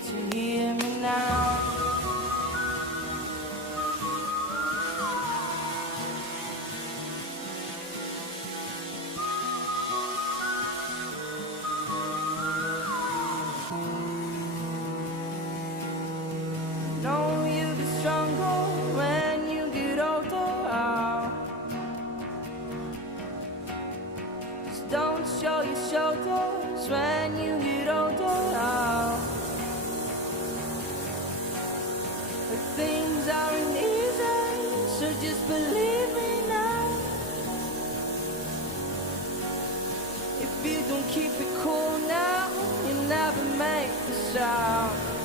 Can't you hear me now? Know you'll be stronger when you get older. Just don't show your shoulders when you get older. But things aren't easy, so just believe me now. If you don't keep it cool now, you never make the sound.